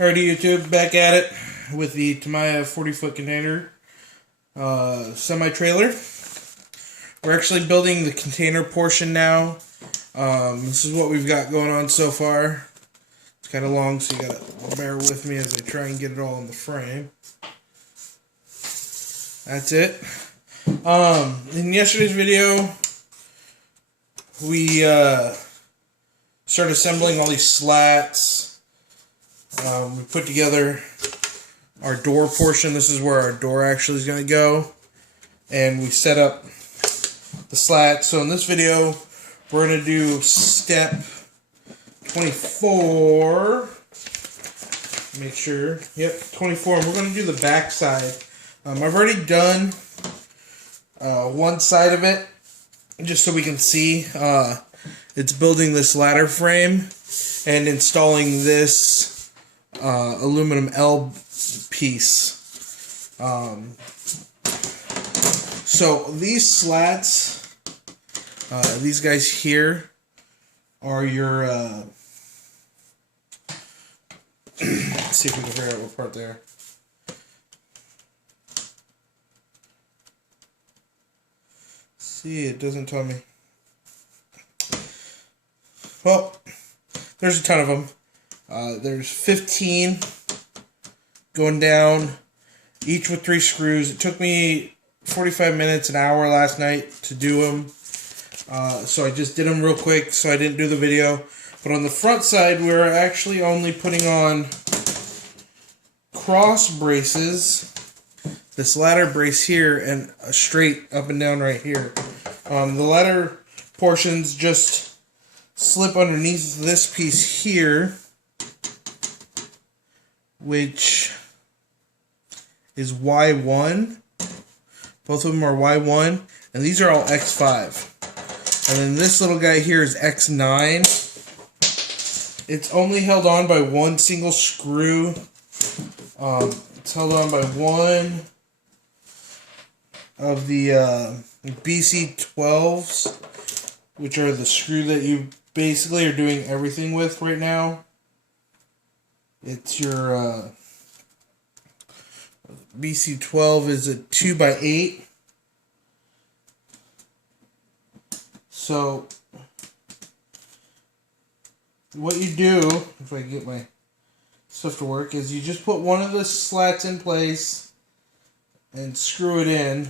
Alrighty, YouTube, back at it with the Tamiya 40-foot container semi-trailer. We're actually building the container portion now. This is what we've got going on so far. It's kind of long, so you gotta bear with me as I try and get it all in the frame. That's it. In yesterday's video, we started assembling all these slats. We put together our door portion. This is where our door actually is going to go. And we set up the slats. So in this video, we're going to do step 24. Make sure. Yep, 24. And we're going to do the back side. I've already done one side of it, just so we can see. It's building this ladder frame and installing this aluminum L piece. So these slats, these guys here, are your let's see if we can figure out what part they are. See, it doesn't tell me. Well, there's a ton of them. There's 15 going down, each with 3 screws. It took me 45 minutes, an hour last night to do them. So I just did them real quick, so I didn't do the video. But on the front side, we're actually only putting on cross braces, this ladder brace here, and a straight up and down right here. The ladder portions just slip underneath this piece here, which is Y1. Both of them are Y1, and these are all X5. And then this little guy here is X9. It's only held on by one single screw. It's held on by one of the BC12s, which are the screw that you basically are doing everything with right now. It's your BC12 is a 2x8. So what you do, if I can get my stuff to work, is you just put one of the slats in place and screw it in.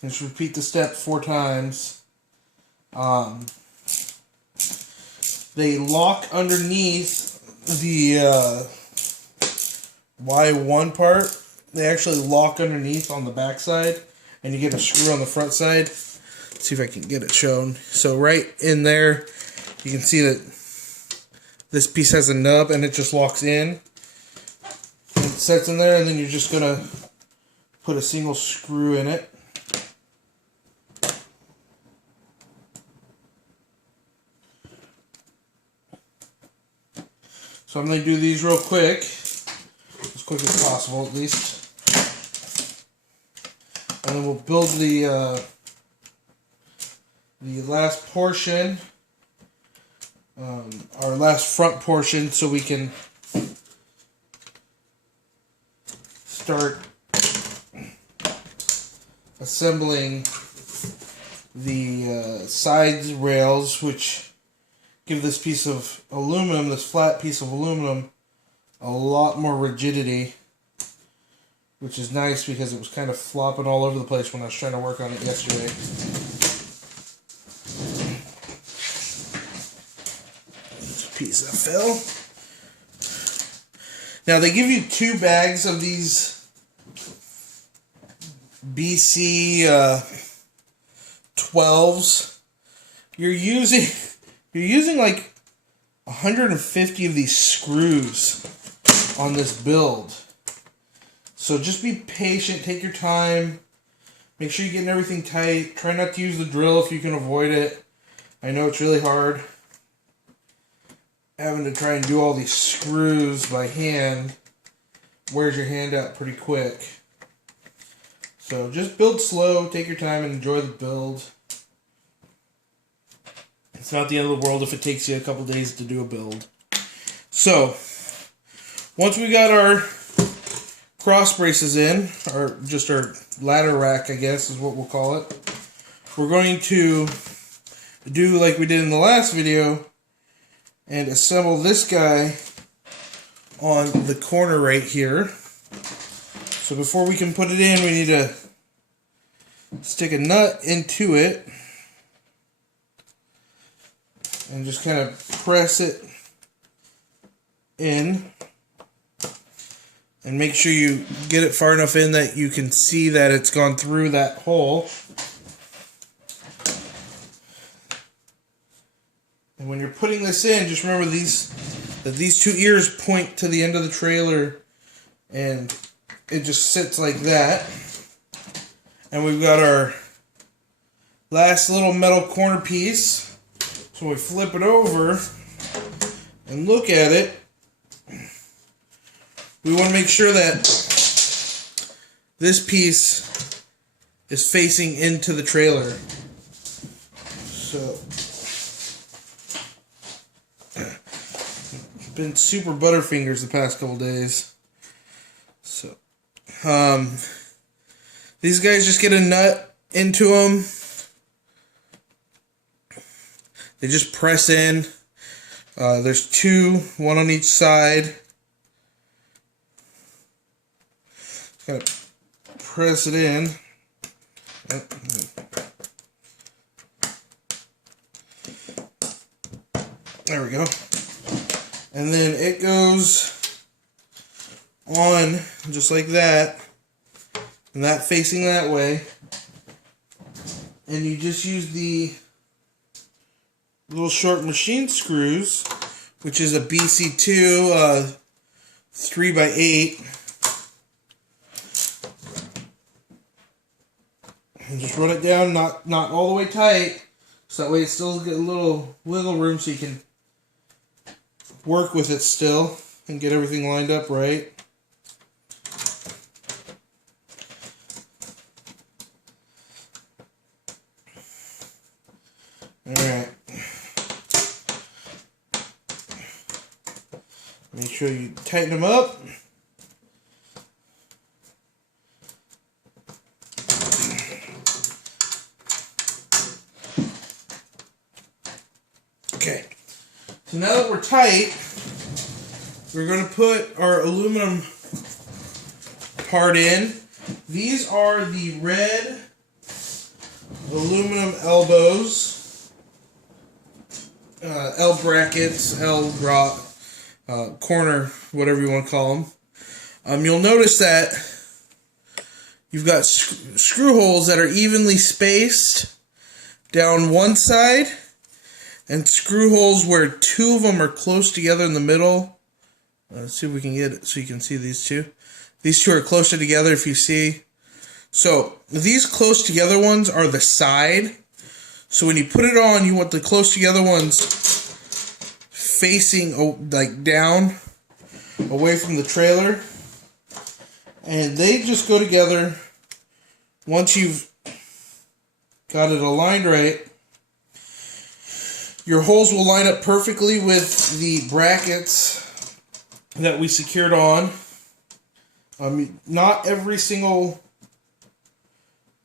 And just repeat the step 4 times. They lock underneath the Y1 part. They actually lock underneath on the back side, and you get a screw on the front side. Let's see if I can get it shown. So right in there, you can see that this piece has a nub, and it just locks in. It sets in there, and then you're just gonna put a single screw in it. So I'm going to do these real quick, as quick as possible at least. And then we'll build the last portion, our last front portion, so we can start assembling the sides rails, which give this piece of aluminum, this flat piece of aluminum, a lot more rigidity, which is nice because it was kind of flopping all over the place when I was trying to work on it yesterday. This piece that fell. Now they give you 2 bags of these BC 12s. You're using like 150 of these screws on this build. So just be patient, take your time, make sure you're getting everything tight. Try not to use the drill if you can avoid it. I know it's really hard having to try and do all these screws by hand. Wears your hand out pretty quick. So just build slow, take your time, and enjoy the build. It's not the end of the world if it takes you a couple days to do a build. So, once we got our cross braces in, or just our ladder rack, I guess is what we'll call it, we're going to do like we did in the last video and assemble this guy on the corner right here. So before we can put it in, we need to stick a nut into it and just kind of press it in. And make sure you get it far enough in that you can see that it's gone through that hole. And when you're putting this in, just remember that these two ears point to the end of the trailer, and it just sits like that. And we've got our last little metal corner piece. So we flip it over and look at it. We want to make sure that this piece is facing into the trailer. So, been super butterfingers the past couple days. So, these guys just get a nut into them. They just press in. There's two, one on each side. Gotta press it in. There we go. And then it goes on just like that. And that facing that way. And you just use the little short machine screws, which is a BC2 3x8. And just run it down, not all the way tight, so that way it still get a little wiggle room so you can work with it still and get everything lined up right. Alright. Make sure you tighten them up. Okay, so now that we're tight, we're going to put our aluminum part in. These are the red aluminum elbows, L brackets, L rod, corner, whatever you want to call them. You'll notice that you've got screw holes that are evenly spaced down one side, and screw holes where two of them are close together in the middle. Let's see if we can get it so you can see these two. These two are closer together if you see. So these close together ones are the side. So when you put it on, you want the close together ones facing like down away from the trailer. And they just go together once you've got it aligned right. Your holes will line up perfectly with the brackets that we secured on. Not every single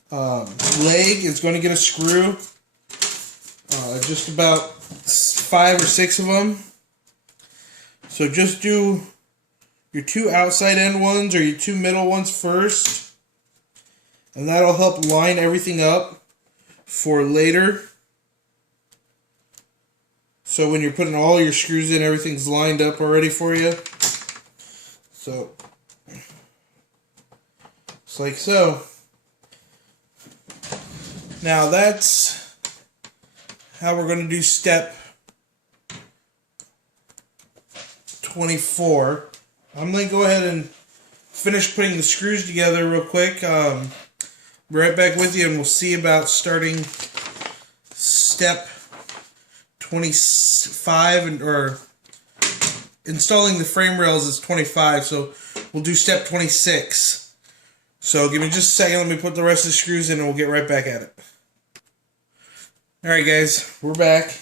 leg is going to get a screw. Just about 5 or 6 of them. So just do your 2 outside end ones or your 2 middle ones first. And that'll help line everything up for later. So when you're putting all your screws in, everything's lined up already for you. So, it's like so. Now that's how we're going to do step 24. I'm going to go ahead and finish putting the screws together real quick. Be right back with you and we'll see about starting step 25 or installing the frame rails is 25, so we'll do step 26. So give me just a second, let me put the rest of the screws in and we'll get right back at it. Alright guys, we're back.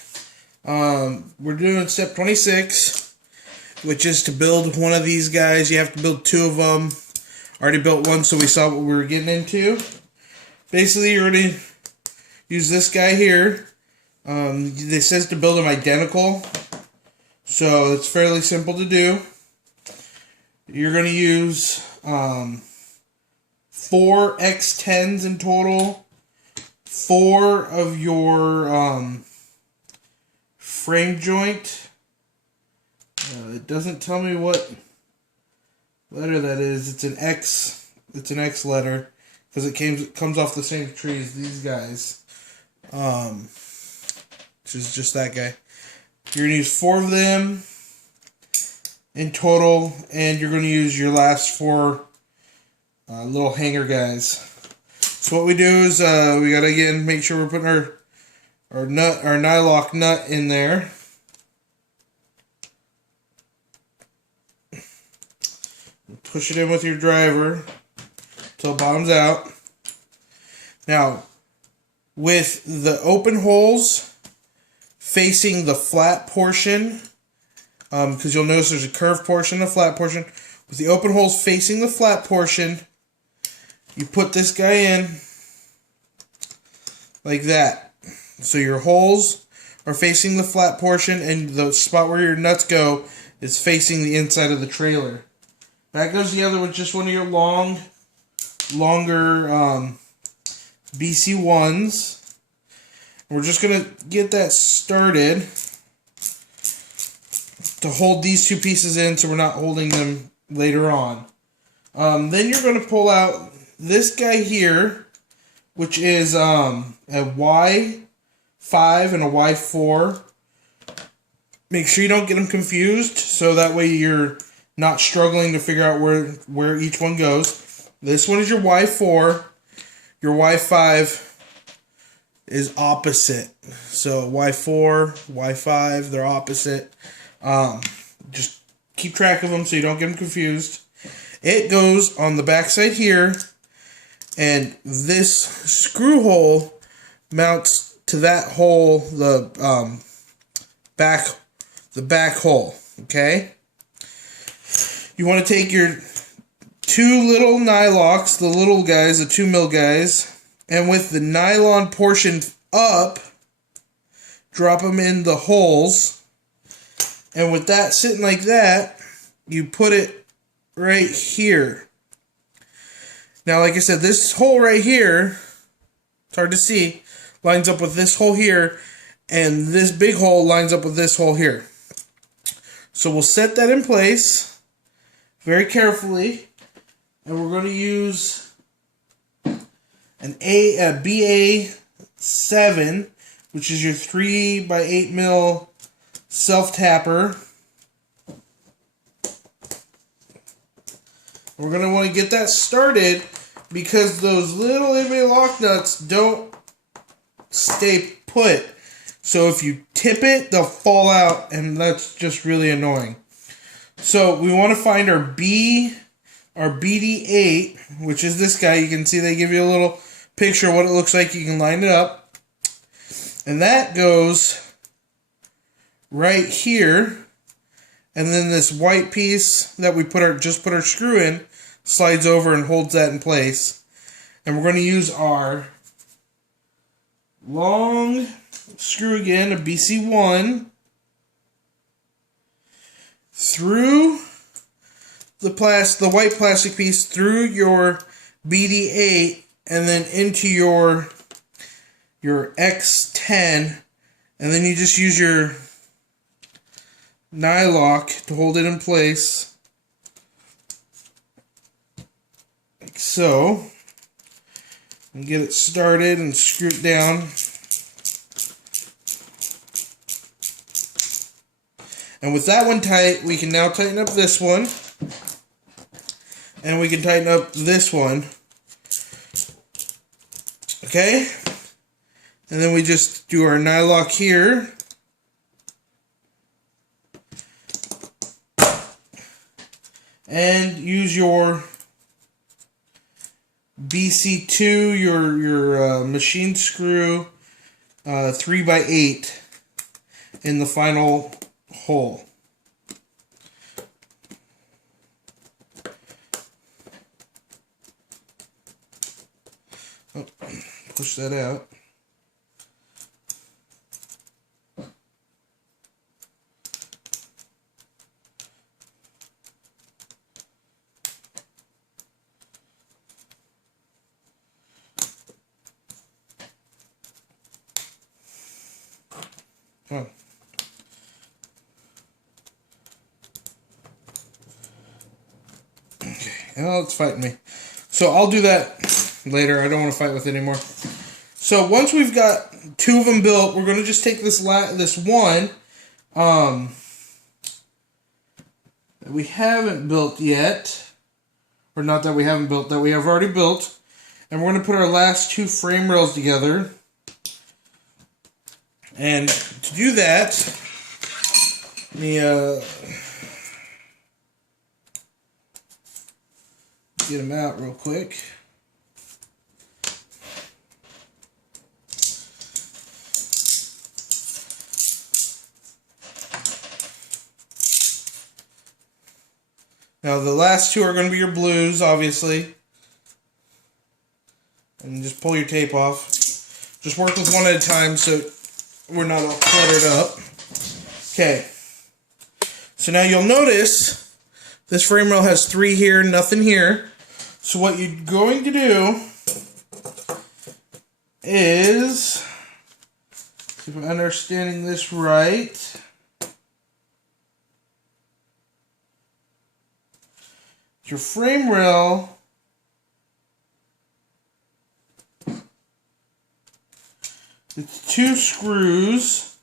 We're doing step 26. which is to build one of these guys. You have to build 2 of them. Already built one, so we saw what we were getting into. Basically, you're going to use this guy here. It says to build them identical, so it's fairly simple to do. You're going to use 4 X10s in total, 4 of your frame joint. It doesn't tell me what letter that is. It's an X. It's an X letter because it comes off the same tree as these guys. Which is just that guy. You're going to use 4 of them in total, and you're going to use your last 4 little hanger guys. So what we do is we got to again make sure we're putting our nylock nut in there. Push it in with your driver until it bottoms out. Now, with the open holes facing the flat portion, because you'll notice there's a curved portion and a flat portion. With the open holes facing the flat portion, you put this guy in like that. So your holes are facing the flat portion, and the spot where your nuts go is facing the inside of the trailer. That goes together with just one of your longer BC1s. We're just going to get that started to hold these 2 pieces in so we're not holding them later on. Then you're going to pull out this guy here, which is a Y5 and a Y4. Make sure you don't get them confused, so that way you're not struggling to figure out where each one goes. This one is your Y4. Your Y5 is opposite. So Y4, Y5, they're opposite. Just keep track of them so you don't get them confused. It goes on the back side here, and this screw hole mounts to that hole, the back hole. Okay. You want to take your 2 little nylocks, the little guys, the 2 mil guys, and with the nylon portion up, drop them in the holes. And with that sitting like that, you put it right here. Now, like I said, this hole right here, it's hard to see, lines up with this hole here, and this big hole lines up with this hole here. So we'll set that in place very carefully, and we're going to use a BA7, which is your 3x8 mil self-tapper. We're going to want to get that started because those little itty lock nuts don't stay put. So if you tip it, they'll fall out, and that's just really annoying. So we want to find our BD8, which is this guy. You can see they give you a little picture of what it looks like. You can line it up. And that goes right here. And then this white piece that we just put our screw in slides over and holds that in place. And we're going to use our long screw again, a BC1, through the white plastic piece, through your BD8, and then into your X10, and then you just use your nylock to hold it in place, like so, and get it started and screw it down. And with that one tight, we can now tighten up this one. And we can tighten up this one. Okay? And then we just do our nylock here. And use your BC2, your machine screw, 3x8 in the final hole. push that out. Oh. Okay, now it's fighting me. So I'll do that later. I don't want to fight with it anymore. So once we've got 2 of them built, we're going to just take this one that we haven't built yet, or not that we haven't built, that we have already built, and we're going to put our last 2 frame rails together. And to do that, let me get them out real quick. Now the last 2 are going to be your blues, obviously. And just pull your tape off. Just work with one at a time so we're not all cluttered up. Okay. So now you'll notice this frame rail has 3 here, nothing here. So what you're going to do is, if I'm understanding this right, your frame rail it's 2 screws.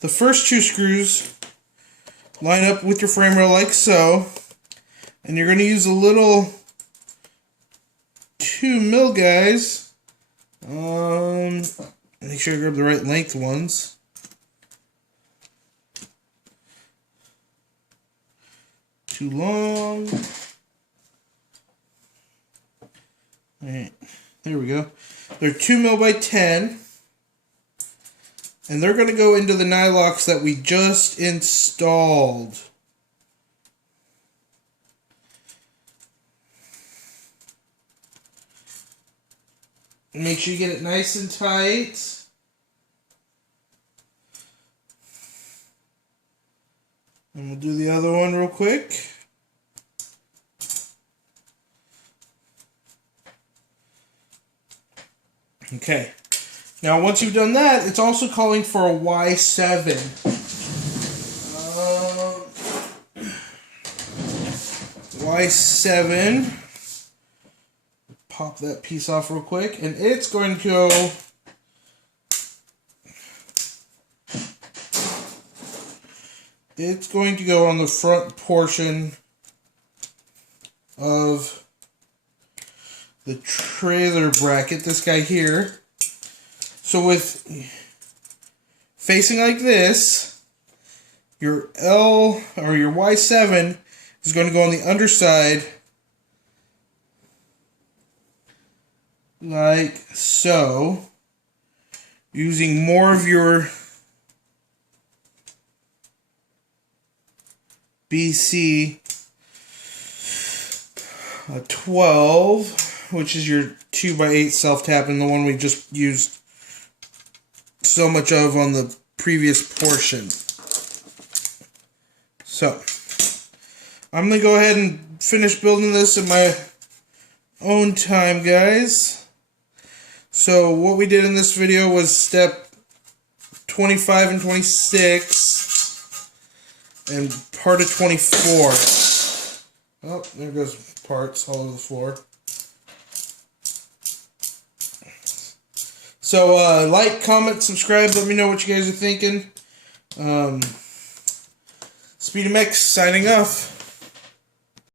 The first 2 screws line up with your frame rail like so, and you're going to use a little 2 mil guys. Make sure you grab the right length ones. Too long. Alright, there we go. They're 2 mil by 10. And they're going to go into the nylocks that we just installed. Make sure you get it nice and tight. And we'll do the other one real quick. Okay. Now, once you've done that, it's also calling for a Y7. Y7. Pop that piece off real quick, and it's going to go. It's going to go on the front portion of the trailer bracket. This guy here. So with facing like this, your L or your Y7 is going to go on the underside like so, using more of your BC 12, which is your 2x8 self-tapping, the one we just used so much of on the previous portion. So I'm going to go ahead and finish building this in my own time, guys. So what we did in this video was step 25 and 26 and part of 24. Oh, there goes parts all over the floor. So, like, comment, subscribe, let me know what you guys are thinking. Speedy Mix, signing off.